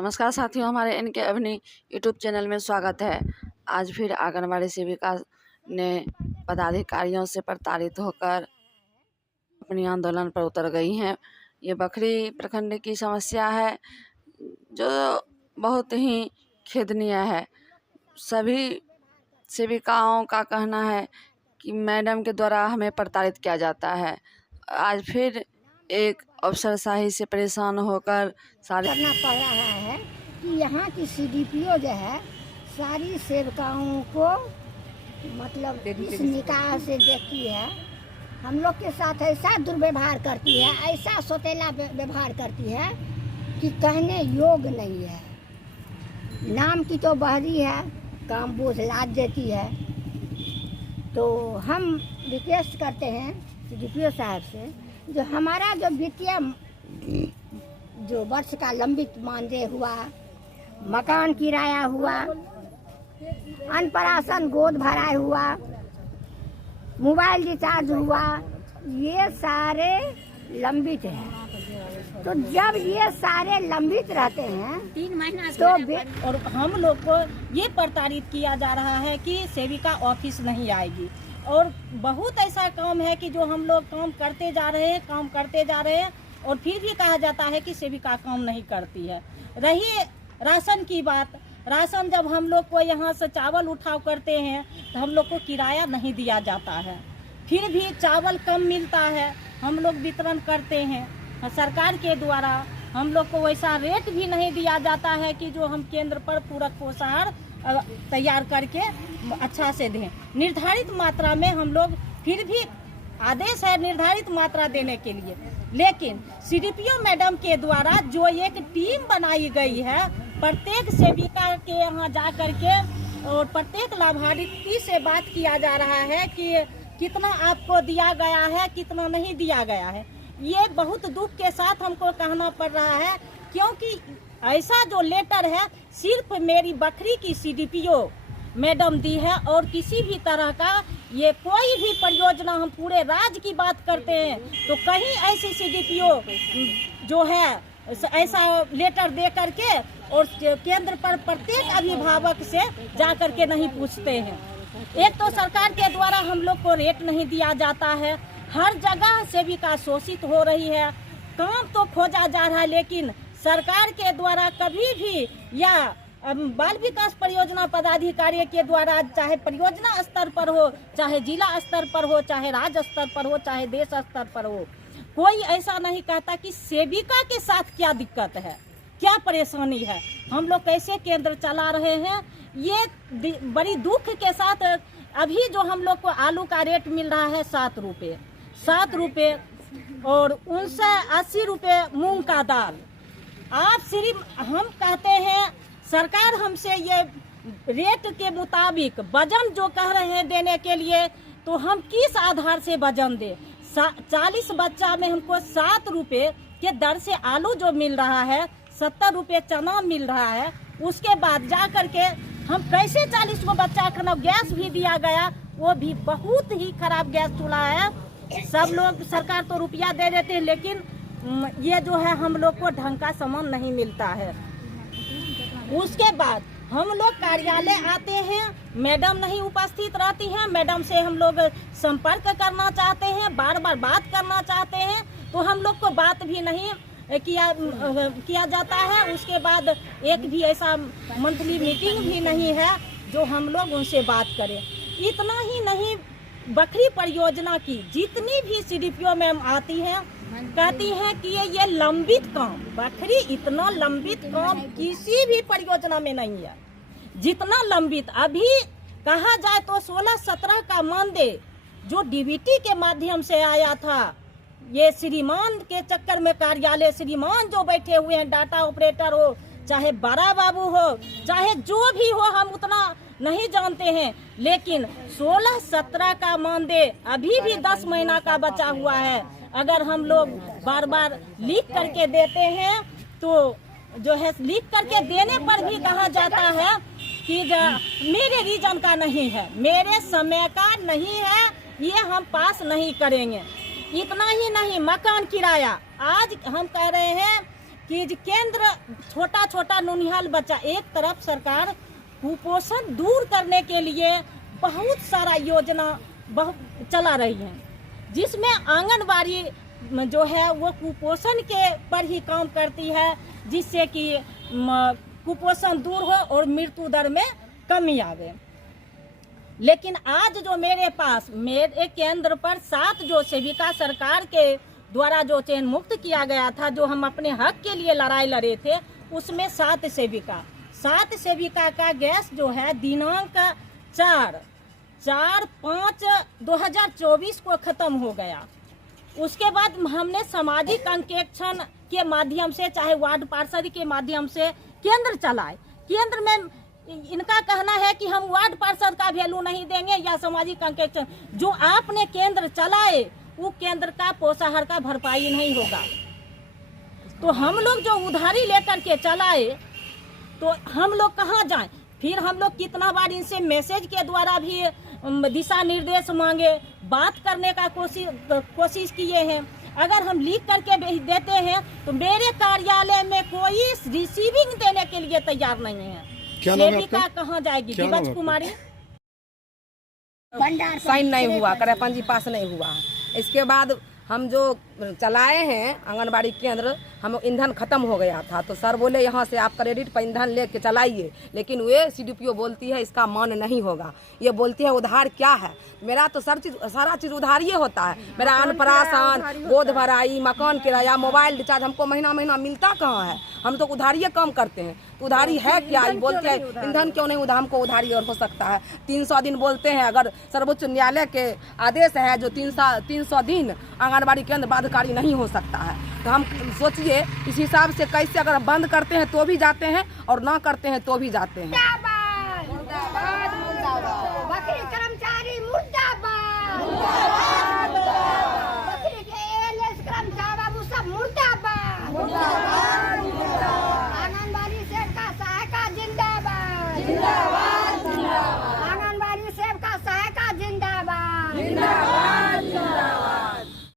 नमस्कार साथियों, हमारे इनके अभिनी यूट्यूब चैनल में स्वागत है। आज फिर आंगनबाड़ी सेविका ने पदाधिकारियों से प्रताड़ित होकर अपनी आंदोलन पर उतर गई हैं। ये बखरी प्रखंड की समस्या है जो बहुत ही खेदनीय है। सभी सेविकाओं का कहना है कि मैडम के द्वारा हमें प्रताड़ित किया जाता है। आज फिर एक अफसरशाही से परेशान होकर करना पड़ रहा है कि यहाँ की सीडीपीओ जो है सारी सेवकाओं को मतलब इस निकाह से देखती है, हम लोग के साथ ऐसा दुर्व्यवहार करती है, ऐसा सौतेला व्यवहार करती है कि कहने योग्य नहीं है। नाम की तो बहरी है, काम बोझ लाद देती है। तो हम रिक्वेस्ट करते हैं सीडीपीओ साहब से, जो हमारा जो वित्तीय जो वर्ष का लंबित मानदेय हुआ, मकान किराया हुआ, अनपराशन गोद भराए हुआ, मोबाइल रिचार्ज हुआ, ये सारे लंबित हैं। तो जब ये सारे लंबित रहते हैं 3 महीना तो और हम लोग को ये प्रताड़ित किया जा रहा है कि सेविका ऑफिस नहीं आएगी। और बहुत ऐसा काम है कि जो हम लोग काम करते जा रहे हैं और फिर भी कहा जाता है कि सेविका काम नहीं करती है। रही राशन की बात, राशन जब हम लोग को यहाँ से चावल उठाव करते हैं तो हम लोग को किराया नहीं दिया जाता है, फिर भी चावल कम मिलता है, हम लोग वितरण करते हैं सरकार के द्वारा। हम लोग को वैसा रेट भी नहीं दिया जाता है कि जो हम केंद्र पर पूरक पोषाहार तैयार करके अच्छा से दें। निर्धारित मात्रा में हम लोग, फिर भी आदेश है निर्धारित मात्रा देने के लिए, लेकिन सीडीपीओ मैडम के द्वारा जो एक टीम बनाई गई है, प्रत्येक सेविका के यहाँ जा करके और प्रत्येक लाभार्थी से बात किया जा रहा है कि कितना आपको दिया गया है, कितना नहीं दिया गया है। ये बहुत दुख के साथ हमको कहना पड़ रहा है, क्योंकि ऐसा जो लेटर है सिर्फ मेरी बखरी की सीडीपीओ मैडम दी है और किसी भी तरह का ये कोई भी परियोजना, हम पूरे राज्य की बात करते हैं तो कहीं ऐसी सीडीपीओ जो है ऐसा लेटर दे करके और केंद्र पर प्रत्येक अभिभावक से जा करके नहीं पूछते हैं। एक तो सरकार के द्वारा हम लोग को रेट नहीं दिया जाता है, हर जगह सेविका शोषित हो रही है, काम तो खोजा जा रहा है, लेकिन सरकार के द्वारा कभी भी या बाल विकास परियोजना पदाधिकारी के द्वारा, चाहे परियोजना स्तर पर हो, चाहे जिला स्तर पर हो, चाहे राज्य स्तर पर हो, चाहे देश स्तर पर हो, कोई ऐसा नहीं कहता कि सेविका के साथ क्या दिक्कत है, क्या परेशानी है, हम लोग कैसे केंद्र चला रहे हैं। ये बड़ी दुख के साथ अभी जो हम लोग को आलू का रेट मिल रहा है 7 रुपये और उनसे 80 रुपये मूंग का दाल। आप सिर्फ हम कहते हैं सरकार हमसे ये रेट के मुताबिक वजन जो कह रहे हैं देने के लिए, तो हम किस आधार से वजन दें। 40 बच्चा में हमको 7 रुपये के दर से आलू जो मिल रहा है, 70 रुपये चना मिल रहा है, उसके बाद जा करके हम कैसे 40 को बच्चा खाना। गैस भी दिया गया, वो भी बहुत ही खराब गैस चूल्हा है। सब लोग, सरकार तो रुपया दे देते हैं, लेकिन ये जो है हम लोग को ढंग का सामान नहीं मिलता है। उसके बाद हम लोग कार्यालय आते हैं, मैडम नहीं उपस्थित रहती हैं, मैडम से हम लोग संपर्क करना चाहते हैं, बार बार बात करना चाहते हैं, तो हम लोग को बात भी नहीं किया जाता है। उसके बाद एक भी ऐसा मंथली मीटिंग भी नहीं है जो हम लोग उनसे बात करें। इतना ही नहीं, बखरी परियोजना की जितनी भी सीडीपीओ मैम आती हैं कहती हैं कि ये लंबित काम, बखरी इतना लंबित काम किसी भी परियोजना में नहीं है जितना लंबित। अभी कहा जाए तो 16-17 का मानदेय जो डीबीटी के माध्यम से आया था, ये श्रीमान के चक्कर में कार्यालय, श्रीमान जो बैठे हुए हैं, डाटा ऑपरेटर हो, चाहे बड़ा बाबू हो, चाहे जो भी हो, हम उतना नहीं जानते हैं, लेकिन 16-17 का मानदेय अभी भी 10 महीना का बचा हुआ है। अगर हम लोग बार बार लीक करके देते हैं तो जो है लीक करके देने पर भी कहा जाता है कि मेरे रीजन का नहीं है, मेरे समय का नहीं है, ये हम पास नहीं करेंगे। इतना ही नहीं, मकान किराया आज हम कह रहे हैं कि केंद्र छोटा छोटा नौनिहाल बच्चा, एक तरफ सरकार कुपोषण दूर करने के लिए बहुत सारा योजना चला रही है, जिसमें आंगनबाड़ी जो है वो कुपोषण के पर ही काम करती है, जिससे कि कुपोषण दूर हो और मृत्यु दर में कमी आवे। लेकिन आज जो मेरे केंद्र पर 7 जो सेविका सरकार के द्वारा जो चयन मुक्त किया गया था, जो हम अपने हक के लिए लड़ाई लड़े थे, उसमें 7 सेविका का गैस जो है दिनांक 4/5/2024 को ख़त्म हो गया। उसके बाद हमने सामाजिक अंकेक्षण के माध्यम से, चाहे वार्ड पार्षद के माध्यम से केंद्र चलाए। केंद्र में इनका कहना है कि हम वार्ड पार्षद का वैल्यू नहीं देंगे या सामाजिक अंकेक्षण। जो आपने केंद्र चलाए वो केंद्र का पोषाहार का भरपाई नहीं होगा। तो हम लोग जो उधारी लेकर के चलाए तो हम लोग कहाँ जाएं? फिर हम लोग कितना बार इनसे मैसेज के द्वारा भी दिशा निर्देश मांगे, बात करने का कोशिश किए हैं। अगर हम लिख करके भेज देते हैं तो मेरे कार्यालय में कोई रिसीविंग देने के लिए तैयार नहीं है। सेविका कहाँ जाएगी? दिवस कुमारी साइन नहीं हुआ, करापंजी पास नहीं हुआ। इसके बाद हम जो चलाए हैं आंगनबाड़ी केंद्र, हम ईंधन खत्म हो गया था तो सर बोले यहाँ से आप क्रेडिट पर ईंधन लेके चलाइए, लेकिन वे CDPO बोलती है इसका मान नहीं होगा। ये बोलती है उधार क्या है? मेरा तो सारा चीज़ उधारिये होता है। मेरा अन्नप्राशन, गोद भराई, मकान किराया, मोबाइल रिचार्ज हमको महीना मिलता कहाँ है? हम तो उधारिये काम करते हैं। तो उधारी है क्या? ये बोलते हैं ईंधन क्यों नहीं हमको उधारी और हो सकता है। 300 दिन बोलते हैं, अगर सर्वोच्च न्यायालय के आदेश है जो 300 दिन आंगनबाड़ी केंद्र बाध्यकारी नहीं हो सकता है। तो हम सोचिए इस हिसाब से कैसे अगर बंद करते हैं तो भी जाते हैं और ना करते हैं तो भी जाते हैं।